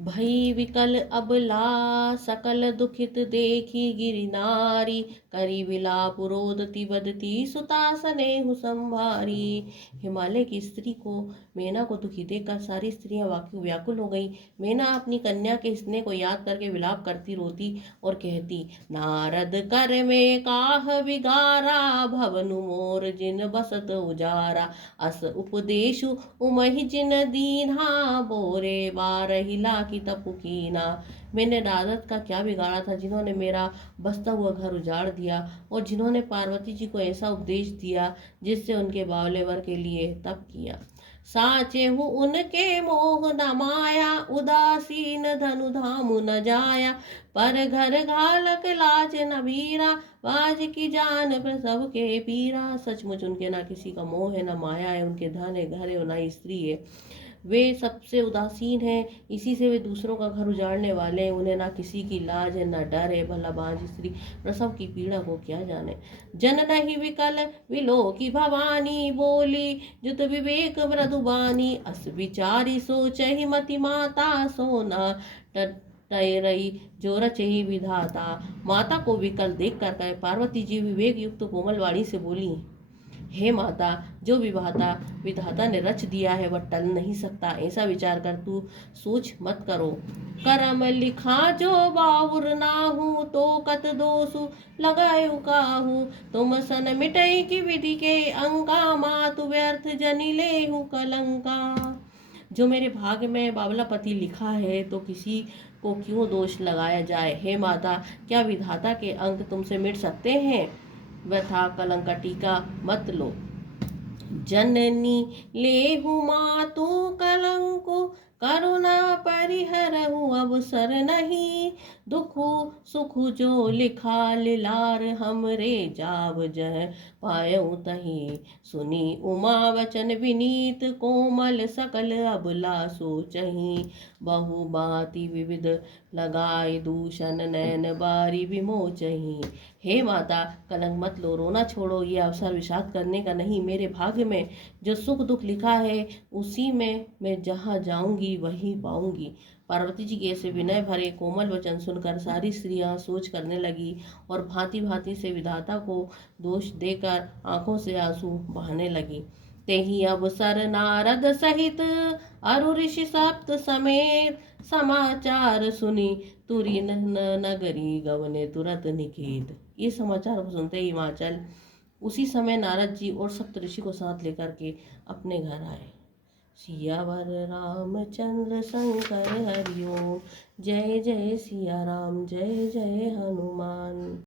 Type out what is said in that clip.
भई विकल अबला सकल दुखित देखी गिरि नारी। करी विलाप रोदती बदती सुता स्नेहु संभारी। हिमालय की स्त्री को मेना को दुखी देखकर सारी स्त्रियां व्याकुल हो गई। मेना अपनी कन्या के स्नेह को याद करके विलाप करती रोती और कहती, नारद कर में काह विगारा भवनु मोर जिन बसत उजारा। अस उपदेशु उमहि जिन दीन्हा बोरे बारहि लाखि तपु कीना। मैंने नारद का क्या बिगाड़ा था जिन्होंने मेरा बसता हुआ घर उजाड़ दिया और जिन्होंने पार्वती जी को ऐसा उपदेश दिया जिससे उनके बावले वर के लिए तप किया। साचे हूँ उनके मोह न माया उदासीन धनु धामु न जाया। पर घर घालक लाज न बीरा बाज की जान प्रसव के पीरा। सचमुच उनके ना किसी का मोह है, ना माया है, उनके धन है, घर है और ना स्त्री है। वे सबसे उदासीन हैं, इसी से वे दूसरों का घर उजाड़ने वाले हैं। उन्हें ना किसी की लाज है, ना डर है। भला बांझ स्त्री प्रसव की पीड़ा को क्या जाने। जन नहीं विकल विलो की भवानी बोली जुत विवेक मृदुबानी। अस विचारी सोचहि मति माता सोना टय रही जो रचहि विधाता। माता को विकल देख कर कहे पार्वती जी विवेक युक्त कोमल वाणी से बोली, हे माता, जो विधाता ने रच दिया है वह टल नहीं सकता। ऐसा विचार कर तू सोच मत करो। करम लिखा जो बाउर नाहू तो कत दोषु लगायु काहू। तुम सन मिटई की विधि के अंका मातु व्यर्थ जनि लेहु कलंका। जो मेरे भाग्य में बावला पति लिखा है तो किसी को क्यों दोष लगाया जाए। हे माता, क्या विधाता के अंक तुमसे मिट सकते हैं। व्यथा कलंक का टीका मत लो। जननी लेहु मातु कलंको करुणा परिहरहु अवसर नहीं। दुखु सुखु जो लिखा लिलार हमरे जाव जह पायऊ तही। सुनी उमा वचन विनीत कोमल सकल अबला सोचही। बहु बाती विविध लगाए दूषण नैन बारी विमोचही। हे माता, कलंक मत लो, रोना छोड़ो। ये अवसर विषाद करने का नहीं। मेरे भाग्य में जो सुख दुख लिखा है उसी में मैं जहाँ जाऊंगी वही पाऊंगी। पार्वती जी के ऐसे विनय भरे कोमल वचन सुनकर सारी स्त्रियां सोच करने लगी और भांति भांति से विधाता को दोष देकर आंखों से आंसू बहाने लगी। तेहि अवसर नारद सहित अरु ऋषि सप्त समेत समाचार सुनी तुरी नगरी गवने तुरत निकेत। ये समाचार को सुनते ही हिमाचल उसी समय नारद जी और सप्त ऋषि को साथ लेकर के अपने घर आए। सियावर रामचंद्र शंकर हरिओम। जय जय सिया राम, जय जय हनुमान।